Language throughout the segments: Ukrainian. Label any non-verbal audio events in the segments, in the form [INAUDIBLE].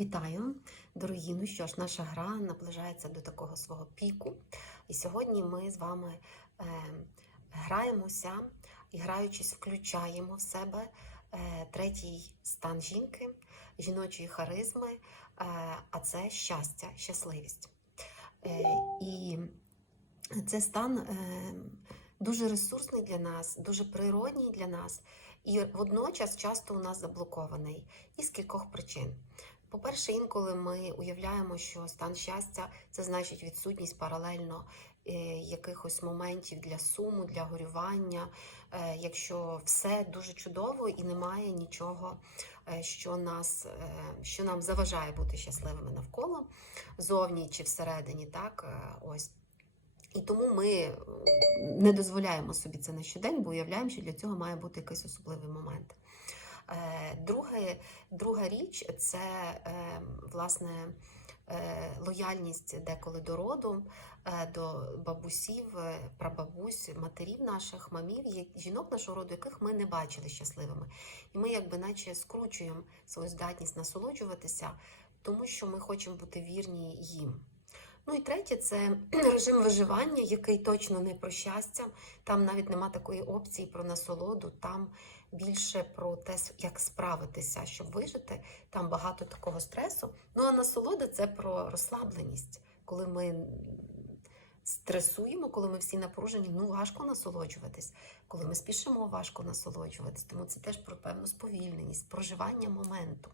Вітаю, дорогі. Ну що ж, наша гра наближається до такого свого піку. І сьогодні ми з вами е, граємося і граючись, включаємо в себе е, третій стан жінки, жіночої харизми, е, а це щастя, щасливість. Е, і це стан е, дуже ресурсний для нас, дуже природній для нас, і водночас часто у нас заблокований із кількох причин. По-перше, інколи ми уявляємо, що стан щастя це значить відсутність паралельно е, якихось моментів для суму, для горювання, е, якщо все дуже чудово і немає нічого, е, що нас, що нам заважає бути щасливими навколо, зовні чи всередині, так ось. І тому ми не дозволяємо собі це на щодень, бо уявляємо, що для цього має бути якийсь особливий момент. Е, Друге, друга річ це е, власне е, лояльність деколи до роду, до бабусів, прабабусь, матерів наших, мамів, жінок нашого роду, яких ми не бачили щасливими. І ми, якби наче скручуємо свою здатність насолоджуватися, тому що ми хочемо бути вірні їм. Ну і третє це [CLEARS THROAT] режим виживання, який точно не про щастя. Там навіть нема такої опції про насолоду. Там більше про те, як справитися, щоб вижити. Там багато такого стресу. Ну а насолода це про розслабленість, коли ми стресуємо, коли ми всі напружені, ну важко насолоджуватись. Коли ми спішимо, важко насолоджуватись. Тому це теж про певну сповільненість, проживання моменту.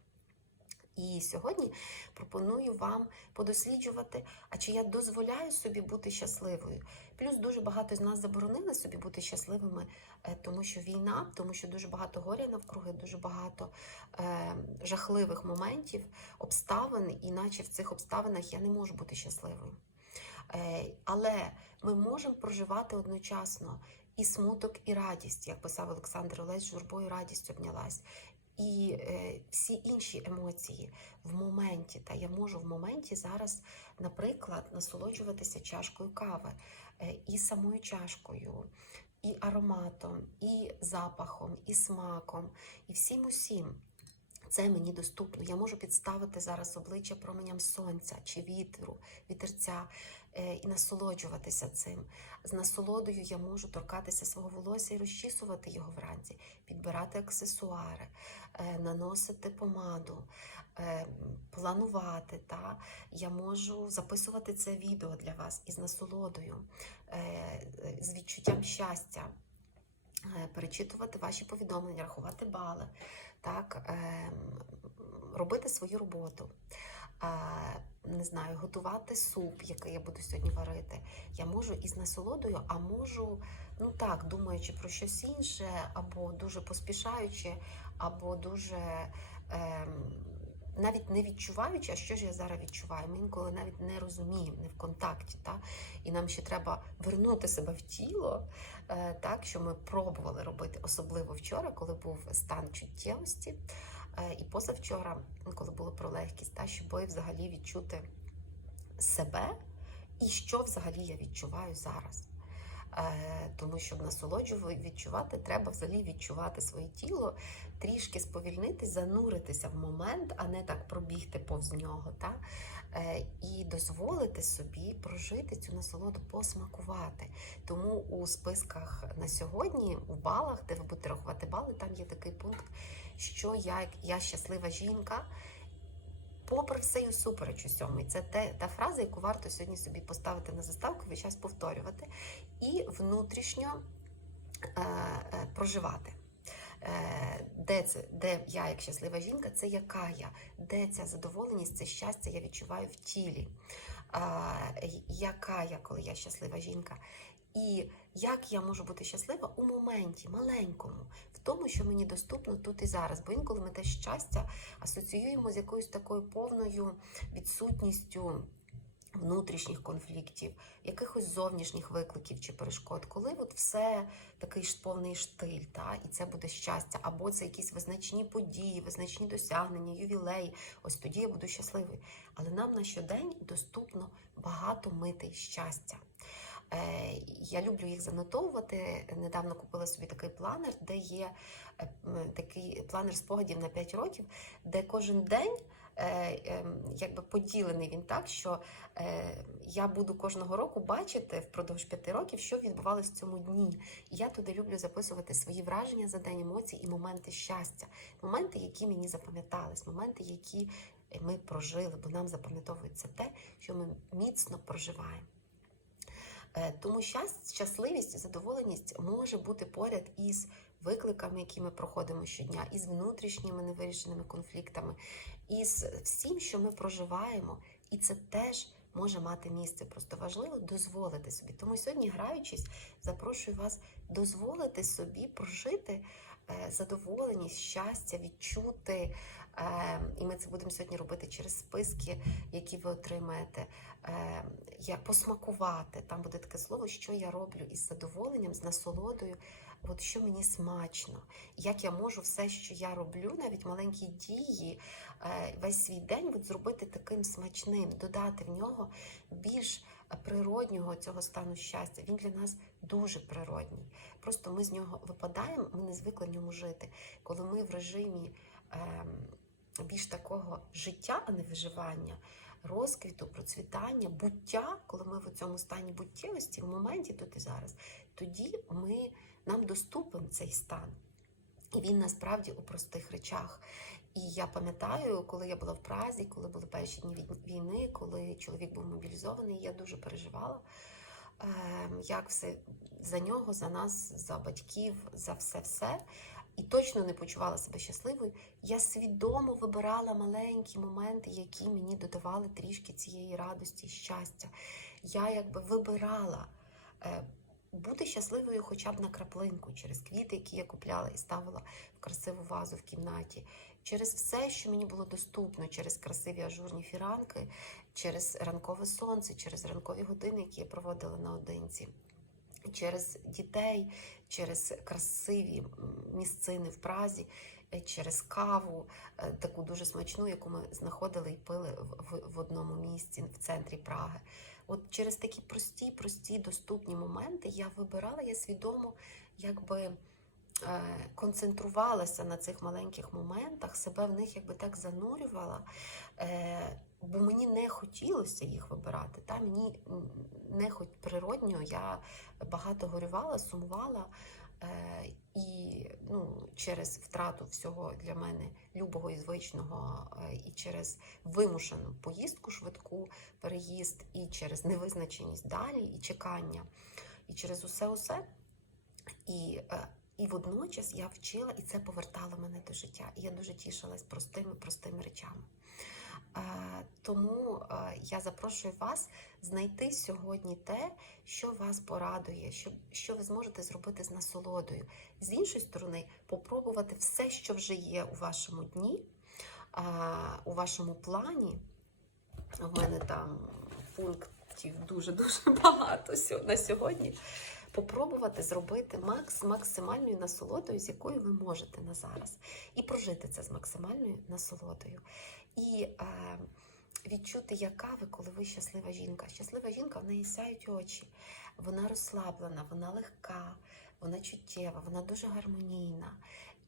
І сьогодні пропоную вам подосліджувати, а чи я дозволяю собі бути щасливою. Плюс дуже багато з нас заборонили собі бути щасливими, е, тому що війна, тому що дуже багато горя навкруги, дуже багато е, жахливих моментів, обставин, і наче в цих обставинах я не можу бути щасливою. Е, але ми можемо проживати одночасно і смуток, і радість, як писав Олександр Олесь, журбою радість обнялась. І е, всі інші емоції в моменті. Та я можу в моменті зараз, наприклад, насолоджуватися чашкою кави, е, і самою чашкою, і ароматом, і запахом, і смаком, і всім усім. Це мені доступно. Я можу підставити зараз обличчя променям сонця чи вітру, вітерця е, і насолоджуватися цим. З насолодою я можу торкатися свого волосся і розчісувати його вранці, підбирати аксесуари, е, наносити помаду, е, планувати. Та? Я можу записувати це відео для вас із насолодою, з відчуттям щастя. Перечитувати ваші повідомлення, рахувати бали, так, ем, робити свою роботу. Е, Не знаю, готувати суп, який я буду сьогодні варити. Я можу із насолодою, а можу, ну так, думаючи про щось інше, або дуже поспішаючи, або дуже ем, навіть не відчуваючи, а що ж я зараз відчуваю. Ми інколи навіть не розуміємо, не в контакті. Та? І нам ще треба вернути себе в тіло, е, так, що ми пробували робити, особливо вчора, коли був стан чуттєвості. Е, І позавчора, коли було про легкість, та, щоб взагалі відчути себе і що взагалі я відчуваю зараз. Е, Тому щоб насолоджу відчувати, треба взагалі відчувати своє тіло, трішки сповільнитись, зануритися в момент, а не так пробігти повз нього. Та? Е, І дозволити собі прожити цю насолоду, посмакувати. Тому у списках на сьогодні, у балах, де ви будете рахувати бали, там є такий пункт, що я, я щаслива жінка. Попри все і усупереч усьому. І це те, та фраза, яку варто сьогодні собі поставити на заставку весь час повторювати, і внутрішньо е, е, проживати. Е, де це, де я як щаслива жінка, це яка я, де ця задоволеність, це щастя я відчуваю в тілі. Е, яка я, коли я щаслива жінка? І як я можу бути щаслива у моменті маленькому, в тому, що мені доступно тут і зараз. Бо інколи ми те щастя асоціюємо з якоюсь такою повною відсутністю внутрішніх конфліктів, якихось зовнішніх викликів чи перешкод, коли от все такий ж повний штиль, та, і це буде щастя, або це якісь визначні події, визначні досягнення, ювілеї. Ось тоді я буду щасливий. Але нам на щодень доступно багато мити щастя. Е, Я люблю їх занотовувати. Недавно купила собі такий планер, де є е, такий планер спогадів на 5 років, де кожен день е, ем, якби поділений він так, що я буду кожного року бачити впродовж п'яти років, що відбувалося в цьому дні. Я туди люблю записувати свої враження за день емоцій і моменти щастя, моменти, які мені запам'ятались, моменти, які ми прожили, бо нам запам'ятовується те, що ми міцно проживаємо. Е, Тому щас- щасливість задоволеність може бути поряд із викликами, які ми проходимо щодня, із внутрішніми невирішеними конфліктами, із всім, що ми проживаємо, і це теж може мати місце. Просто важливо дозволити собі. Тому сьогодні, граючись, запрошую вас дозволити собі прожити е, задоволеність, щастя, відчути. Е, І ми це будемо сьогодні робити через списки, які ви отримаєте. Е, Я посмакувати. Там буде таке слово, що я роблю із задоволенням, з насолодою, от що мені смачно, як я можу все, що я роблю, навіть маленькі дії, е, весь свій день от зробити таким смачним, додати в нього більш природнього цього стану щастя. Він для нас дуже природній. Просто ми з нього випадаємо, ми не звикли в ньому жити. Коли ми в режимі ем, більш такого життя, а не виживання, розквіту, процвітання, буття, коли ми в цьому стані буттєвості, в моменті тут і зараз, тоді ми, нам доступен цей стан. І він насправді у простих речах. І я пам'ятаю, коли я була в Празі, коли були перші дні війни, коли чоловік був мобілізований, я дуже переживала, ем, як все за нього, за нас, за батьків, за все-все. І точно не почувала себе щасливою. Я свідомо вибирала маленькі моменти, які мені додавали трішки цієї радості і щастя. Я якби вибирала е, бути щасливою хоча б на краплинку через квіти, які я купляла і ставила в красиву вазу в кімнаті, через все, що мені було доступно, через красиві ажурні фіранки, через ранкове сонце, через ранкові години, які я проводила наодинці. Через дітей, через красиві місцини в Празі, е, через каву, е, таку дуже смачну, яку ми знаходили і пили в, одному місці в центрі Праги. От через такі прості, прості, доступні моменти я вибирала, я свідомо якби концентрувалася на цих маленьких моментах, себе в них якби так занурювала, е, бо мені не хотілося їх вибирати. Та? Мені не хоч природньо, я багато горювала, сумувала. Е, і ну, через втрату всього для мене любого і звичного, е, і через вимушену поїздку швидку, переїзд, і через невизначеність далі, і чекання, і через усе усе. І, е, і водночас я вчила, і це повертало мене до життя. І я дуже тішилась простими, простими речами. Е, Тому е, я запрошую вас знайти сьогодні те, що вас порадує, що, що ви зможете зробити з насолодою. З іншої сторони, попробувати все, що вже є у вашому дні, е, у вашому плані. У мене там пунктів дуже-дуже [LAUGHS] багато на сьогодні. Попробувати зробити макс максимальною насолодою, з якою ви можете на зараз, і прожити це з максимальною насолодою. І е, відчути, яка ви, коли ви щаслива жінка. Щаслива жінка, в неї сяють очі, вона розслаблена, вона легка, вона чуттєва, вона дуже гармонійна.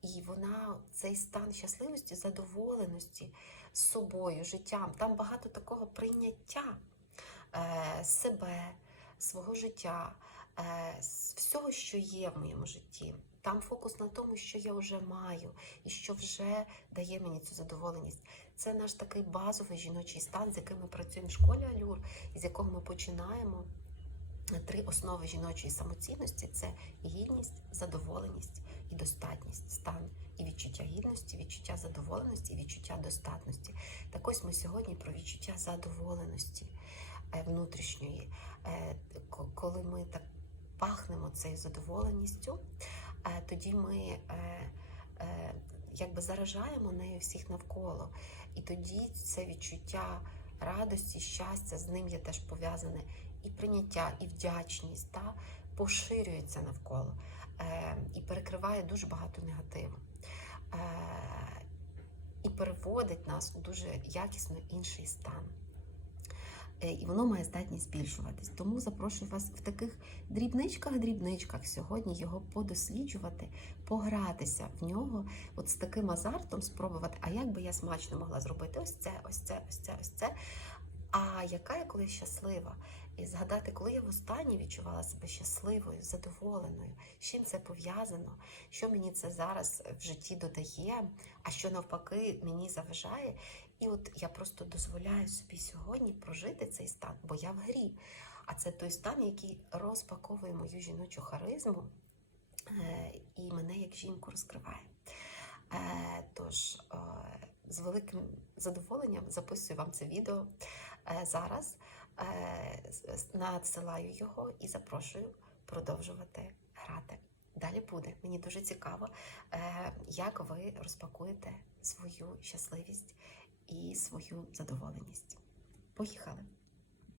І вона цей стан щасливості, задоволеності з собою, життям. Там багато такого прийняття е, себе, свого життя, з всього, що є в моєму житті. Там фокус на тому, що я вже маю, і що вже дає мені цю задоволеність. Це наш такий базовий жіночий стан, з яким ми працюємо в школі Алюр, з якого ми починаємо. Три основи жіночої самоцінності це гідність, задоволеність і достатність, стан і відчуття гідності, відчуття задоволеності і відчуття достатності. Так ось ми сьогодні про відчуття задоволеності е, внутрішньої, Е, коли ми так пахнемо цією задоволеністю, е, тоді ми е, е, якби заражаємо нею всіх навколо. І тоді це відчуття радості, щастя, з ним є теж пов'язане і прийняття, і вдячність та поширюється навколо і перекриває дуже багато негативу. І переводить нас у дуже якісно інший стан. Е, і воно має здатність збільшуватись. Тому запрошую вас в таких дрібничках-дрібничках сьогодні його подосліджувати, погратися в нього, от з таким азартом спробувати, а як би я смачно могла зробити ось це, ось це, ось це, ось це. А яка я коли щаслива? І згадати, коли я востаннє відчувала себе щасливою, задоволеною, з чим це пов'язано, що мені це зараз в житті додає, а що навпаки мені заважає. І от я просто дозволяю собі сьогодні прожити цей стан, бо я в грі. А це той стан, який розпаковує мою жіночу харизму е, і мене як жінку розкриває. Е, Тож е, з великим задоволенням записую вам це відео зараз. Е, Надсилаю його і запрошую продовжувати грати. Далі буде. Мені дуже цікаво, е, як ви розпакуєте свою щасливість і свою задоволеність. Поїхали!